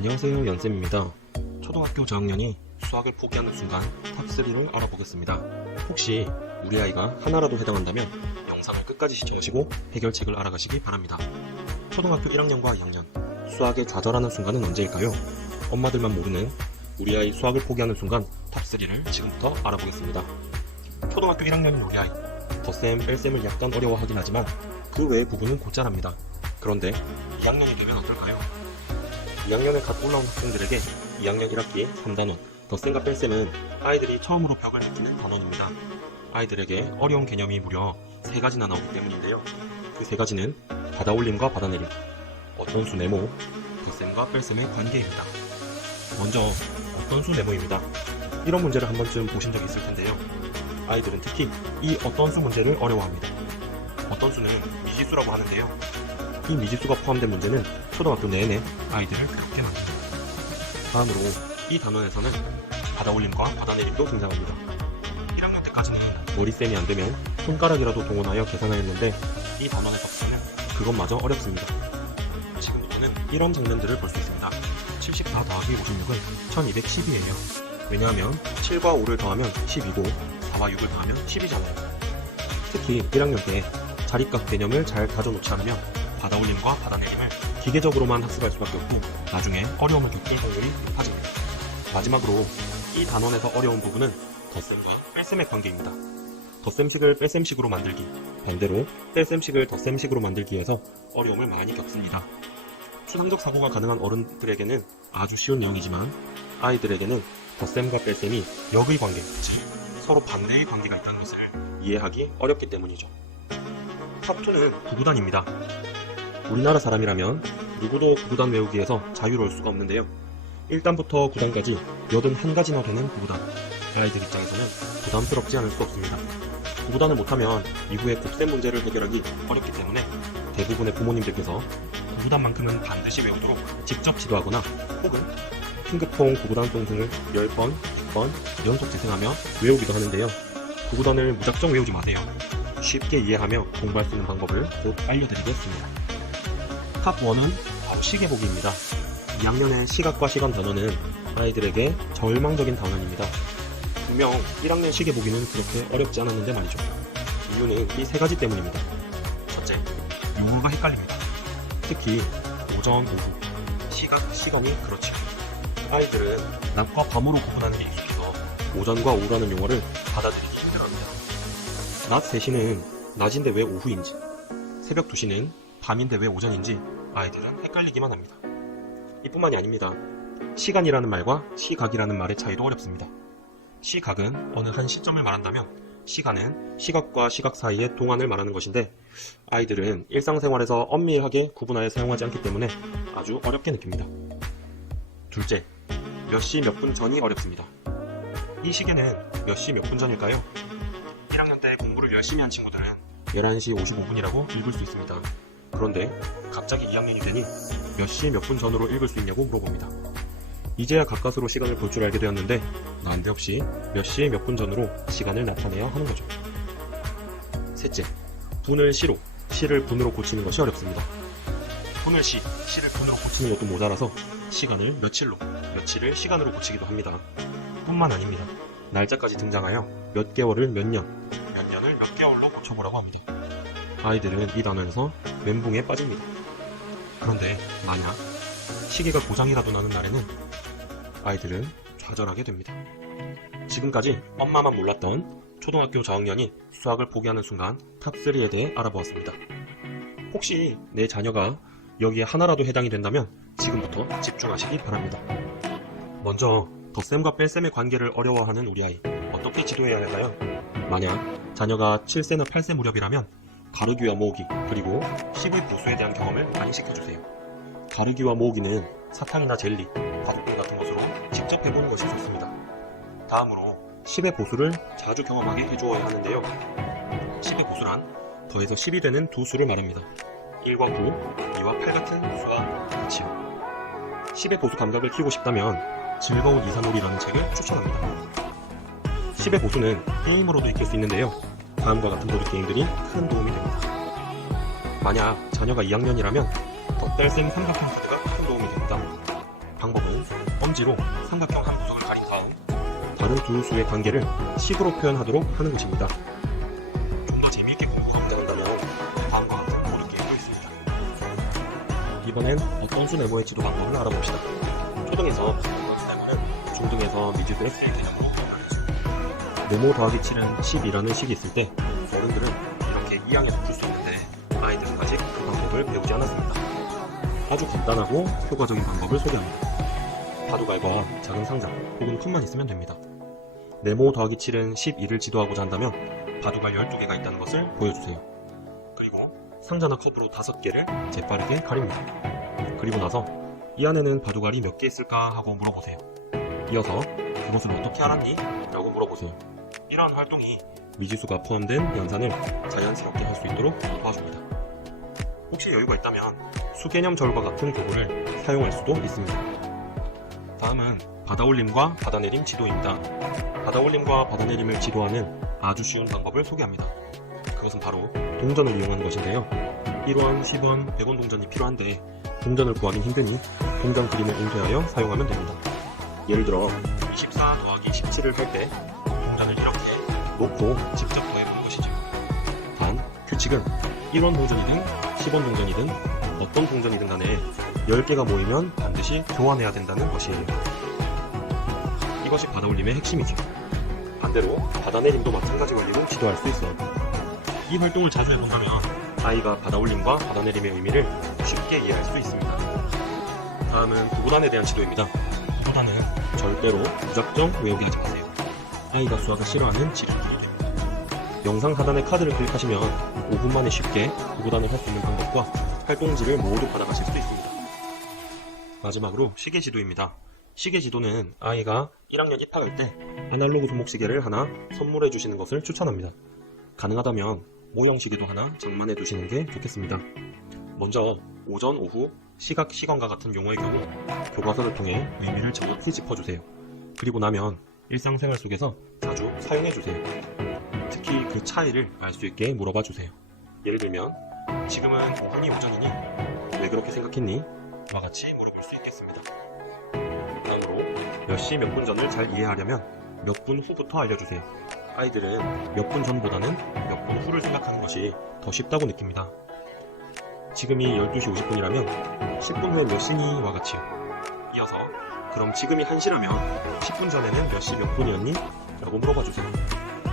안녕하세요, 연쌤입니다. 초등학교 저학년이 수학을 포기하는 순간 탑3를 알아보겠습니다. 혹시 우리 아이가 하나라도 해당한다면 영상을 끝까지 시청하시고 해결책을 알아가시기 바랍니다. 초등학교 1학년과 2학년, 수학에 좌절하는 순간은 언제일까요? 엄마들만 모르는 우리 아이 수학을 포기하는 순간 탑3를 지금부터 알아보겠습니다. 초등학교 1학년인 우리 아이, 덧셈, 뺄셈을 약간 어려워하긴 하지만 그 외의 부분은 곧잘합니다. 그런데 2학년이 되면 어떨까요? 2학년에 갓 올라온 학생들에게 2학년 1학기 3단원, 덧셈과 뺄셈은 아이들이 처음으로 벽을 느끼는 단원입니다. 아이들에게 어려운 개념이 무려 3가지나 나오기 때문인데요. 그 3가지는 받아올림과 받아내림, 어떤 수 네모, 덧셈과 뺄셈의 관계입니다. 먼저 어떤 수 네모입니다. 이런 문제를 한 번쯤 보신 적이 있을 텐데요. 아이들은 특히 이 어떤 수 문제를 어려워합니다. 어떤 수는 미지수라고 하는데요. 이 미지수가 포함된 문제는 초등학교 내내 아이들을 괴롭게 만듭니다. 다음으로 이 단원에서는 받아올림과 받아내림도 등장합니다. 1학년 때까지는 머리셈이 안되면 손가락이라도 동원하여 계산하였는데 이 단원에서부터는 그것마저 어렵습니다. 지금부터는 이런 장면들을 볼 수 있습니다. 74 더하기 56은 1210이에요. 왜냐하면 7과 5를 더하면 12고 4와 6을 더하면 10이잖아요. 특히 1학년 때 자립각 개념을 잘 다져놓지 않으면 받아올림과 받아내림을 기계적으로만 학습할 수밖에 없고 나중에 어려움을 겪을 확률이 높아집니다. 마지막으로 이 단원에서 어려운 부분은 덧셈과 뺄셈의 관계입니다. 덧셈식을 뺄셈식으로 만들기, 반대로 뺄셈식을 덧셈식으로 만들기에서 어려움을 많이 겪습니다. 추상적 사고가 가능한 어른들에게는 아주 쉬운 내용이지만 아이들에게는 덧셈과 뺄셈이 역의 관계, 즉 서로 반대의 관계가 있다는 것을 이해하기 어렵기 때문이죠. 탑2는 구구단입니다. 우리나라 사람이라면 누구도 구구단 외우기에서 자유로울 수가 없는데요. 1단부터 9단까지 81가지나 되는 구구단. 아이들 입장에서는 부담스럽지 않을 수 없습니다. 구구단을 못하면 이후에 곱셈 문제를 해결하기 어렵기 때문에 대부분의 부모님들께서 구구단만큼은 반드시 외우도록 직접 지도하거나 혹은 핑크퐁 구구단 송승을 10번, 10번 연속 재생하며 외우기도 하는데요. 구구단을 무작정 외우지 마세요. 쉽게 이해하며 공부할 수 있는 방법을 곧 알려드리겠습니다. 탑1은 바로 시계보기입니다. 2학년의 시각과 시간 단원은 아이들에게 절망적인 단원입니다. 분명 1학년 시계보기는 그렇게 어렵지 않았는데 말이죠. 이유는 이 3가지 때문입니다. 첫째, 용어가 헷갈립니다. 특히 오전, 오후, 시각, 시간이 그렇죠. 아이들은 낮과 밤으로 구분하는 게 익숙해서 오전과 오후라는 용어를 받아들이기 힘들어합니다. 낮 3시는 낮인데 왜 오후인지, 새벽 2시는 밤인데 왜 오전인지 아이들은 헷갈리기만 합니다. 이뿐만이 아닙니다. 시간이라는 말과 시각이라는 말의 차이도 어렵습니다. 시각은 어느 한 시점을 말한다면 시간은 시각과 시각 사이의 동안을 말하는 것인데 아이들은 일상생활에서 엄밀하게 구분하여 사용하지 않기 때문에 아주 어렵게 느낍니다. 둘째, 몇 시 몇 분 전이 어렵습니다. 이 시계는 몇 시 몇 분 전일까요? 1학년 때 공부를 열심히 한 친구들은 11시 55분이라고 읽을 수 있습니다. 그런데 갑자기 2학년이 되니 몇 시 몇 분 전으로 읽을 수 있냐고 물어봅니다. 이제야 가까스로 시간을 볼 줄 알게 되었는데 난데없이 몇 시 몇 분 전으로 시간을 나타내야 하는 거죠. 셋째, 분을 시로, 시를 분으로 고치는 것이 어렵습니다. 분을 시, 시를 분으로 고치는 것도 모자라서 시간을 며칠로, 며칠을 시간으로 고치기도 합니다. 뿐만 아닙니다. 날짜까지 등장하여 몇 개월을 몇 년, 몇 년을 몇 개월로 고쳐보라고 합니다. 아이들은 이 단어에서 멘붕에 빠집니다. 그런데 만약 시계가 고장이라도 나는 날에는 아이들은 좌절하게 됩니다. 지금까지 엄마만 몰랐던 초등학교 저학년이 수학을 포기하는 순간 탑3에 대해 알아보았습니다. 혹시 내 자녀가 여기에 하나라도 해당이 된다면 지금부터 집중하시기 바랍니다. 먼저 덧셈과 뺄셈의 관계를 어려워하는 우리 아이, 어떻게 지도해야 할까요? 만약 자녀가 7세나 8세 무렵이라면 가르기와 모으기, 그리고 10의 보수에 대한 경험을 많이 시켜주세요. 가르기와 모으기는 사탕이나 젤리, 바둑돌 같은 것으로 직접 해보는 것이 좋습니다. 다음으로 10의 보수를 자주 경험하게 해주어야 하는데요. 10의 보수란 더해서 10이 되는 두 수를 말합니다. 1과 9, 2와 8 같은 수와 같이요. 10의 보수 감각을 키우고 싶다면 즐거운 이산놀이라는 책을 추천합니다. 10의 보수는 게임으로도 익힐 수 있는데요. 다음과 같은 보드게임들이 큰 도움이 됩니다. 만약 자녀가 2학년이라면 덧달셈 삼각형 카드가 큰 도움이 됩니다. 방법은 엄지로 삼각형 한 구석을 가린 다음 다른 두 수의 관계를 식으로 표현하도록 하는 것입니다. 좀 더 재미있게 공부가 된다면 다음과 같은 보드 게임도 있습니다. 이번엔 어떤 수 네모의 지도 방법을 알아봅시다. 초등에서 네모는 중등에서 미지수 X의 개념으로 표현하죠. 네모 더하기 7은 10이라는 식이 있을 때 어른들은 이렇게 2항에서 풀 수 있는데 아이들은 아직 그 방법을 배우지 않았습니다. 아주 간단하고 효과적인 방법을 소개합니다. 바둑알과 작은 상자 혹은 컵만 있으면 됩니다. 네모 더하기 7은 12를 지도하고자 한다면 바둑알 12개가 있다는 것을 보여주세요. 그리고 상자나 컵으로 5개를 재빠르게 가립니다. 그리고 나서 이 안에는 바둑알이 몇 개 있을까 하고 물어보세요. 이어서 그것을 어떻게 알았니? 라고 물어보세요. 이러한 활동이 미지수가 포함된 연산을 자연스럽게 할 수 있도록 도와줍니다. 혹시 여유가 있다면 수개념 절과 같은 도구를 사용할 수도 있습니다. 다음은 받아올림과 받아내림 지도입니다. 받아올림과 받아내림을 지도하는 아주 쉬운 방법을 소개합니다. 그것은 바로 동전을 이용하는 것인데요. 1원, 10원, 100원 동전이 필요한데 동전을 구하긴 힘드니 동전 그림을 응대하여 사용하면 됩니다. 예를 들어 24 더하기 17을 할 때 동전을 이렇게 놓고 직접 더해보는 것이죠. 단, 규칙은 1원 동전이든 10원 동전이든 어떤 동전이든 간에 10개가 모이면 반드시 교환해야 된다는 것이에요. 이것이 받아올림의 핵심이죠. 반대로 받아내림도 마찬가지 원리로 지도할 수 있어요. 이 활동을 자주 해본다면 아이가 받아올림과 받아내림의 의미를 쉽게 이해할 수 있습니다. 다음은 구구단에 대한 지도입니다. 구구단은 절대로 무작정 외우게 하지 마세요. 아이가 수학을 싫어하는 지름길이죠. 영상 하단의 카드를 클릭하시면 5분 만에 쉽게 구구단을 할 수 있는 방법과 활동지를 모두 받아가실 수 있습니다. 마지막으로 시계 지도입니다. 시계 지도는 아이가 1학년 입학할 때 아날로그 손목시계를 하나 선물해 주시는 것을 추천합니다. 가능하다면 모형 시계도 하나 장만해 두시는 게 좋겠습니다. 먼저 오전, 오후, 시각, 시간과 같은 용어의 경우 교과서를 통해 의미를 정확히 짚어주세요. 그리고 나면 일상생활 속에서 자주 사용해 주세요. 특히 그 차이를 알 수 있게 물어봐 주세요. 예를 들면 지금은 오후니 오전이니? 왜 그렇게 생각했니? 와 같이 물어볼 수 있겠습니다. 다음으로 몇 시 몇 분 전을 잘 이해하려면 몇 분 후부터 알려주세요. 아이들은 몇 분 전보다는 몇 분 후를 생각하는 것이 더 쉽다고 느낍니다. 지금이 12시 50분이라면 10분 후에 몇 시니? 와 같이요. 이어서 그럼 지금이 1시라면 10분 전에는 몇 시 몇 분이었니? 라고 물어봐주세요.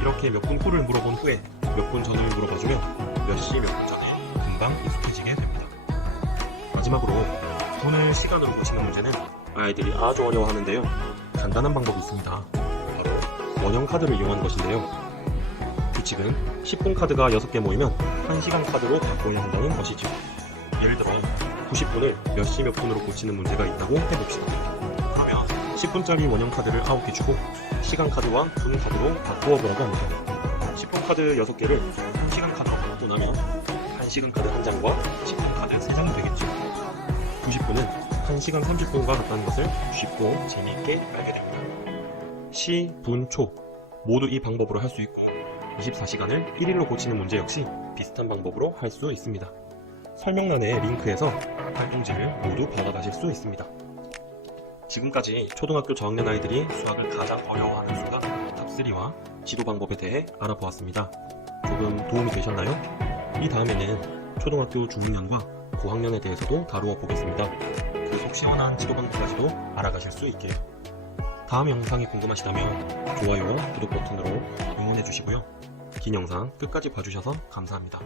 이렇게 몇 분 후를 물어본 후에 몇 분 전을 물어봐주면 몇 시 몇 분 전에 금방 익숙해지게 됩니다. 마지막으로 돈을 시간으로 고치는 문제는 아이들이 아주 어려워하는데요. 간단한 방법이 있습니다. 바로 원형 카드를 이용하는 것인데요. 규칙은 10분 카드가 6개 모이면 1시간 카드로 바꿔야 한다는 것이죠. 예를 들어 90분을 몇 시 몇 분으로 고치는 문제가 있다고 해봅시다. 그러면 10분짜리 원형 카드를 9개 주고 시간 카드와 분 카드로 바꾸어 보라고 합니다. 10분 카드 6개를 1시간 카드로 바꾸고 나면 1시간 카드 1장과 10분 카드 3장이 되겠죠. 90분은 1시간 30분과 같다는 것을 쉽고 재미있게 알게 됩니다. 시, 분, 초 모두 이 방법으로 할 수 있고 24시간을 1일로 고치는 문제 역시 비슷한 방법으로 할 수 있습니다. 설명란의 링크에서 활동지를 모두 받아가실 수 있습니다. 지금까지 초등학교 저학년 아이들이 수학을 가장 어려워하는 수가 탑3와 지도 방법에 대해 알아보았습니다. 조금 도움이 되셨나요? 이 다음에는 초등학교 중학년과 고학년에 대해서도 다루어 보겠습니다. 그 속 시원한 지도 방법까지도 알아가실 수 있게요. 다음 영상이 궁금하시다면 좋아요와 구독 버튼으로 응원해 주시고요. 긴 영상 끝까지 봐주셔서 감사합니다.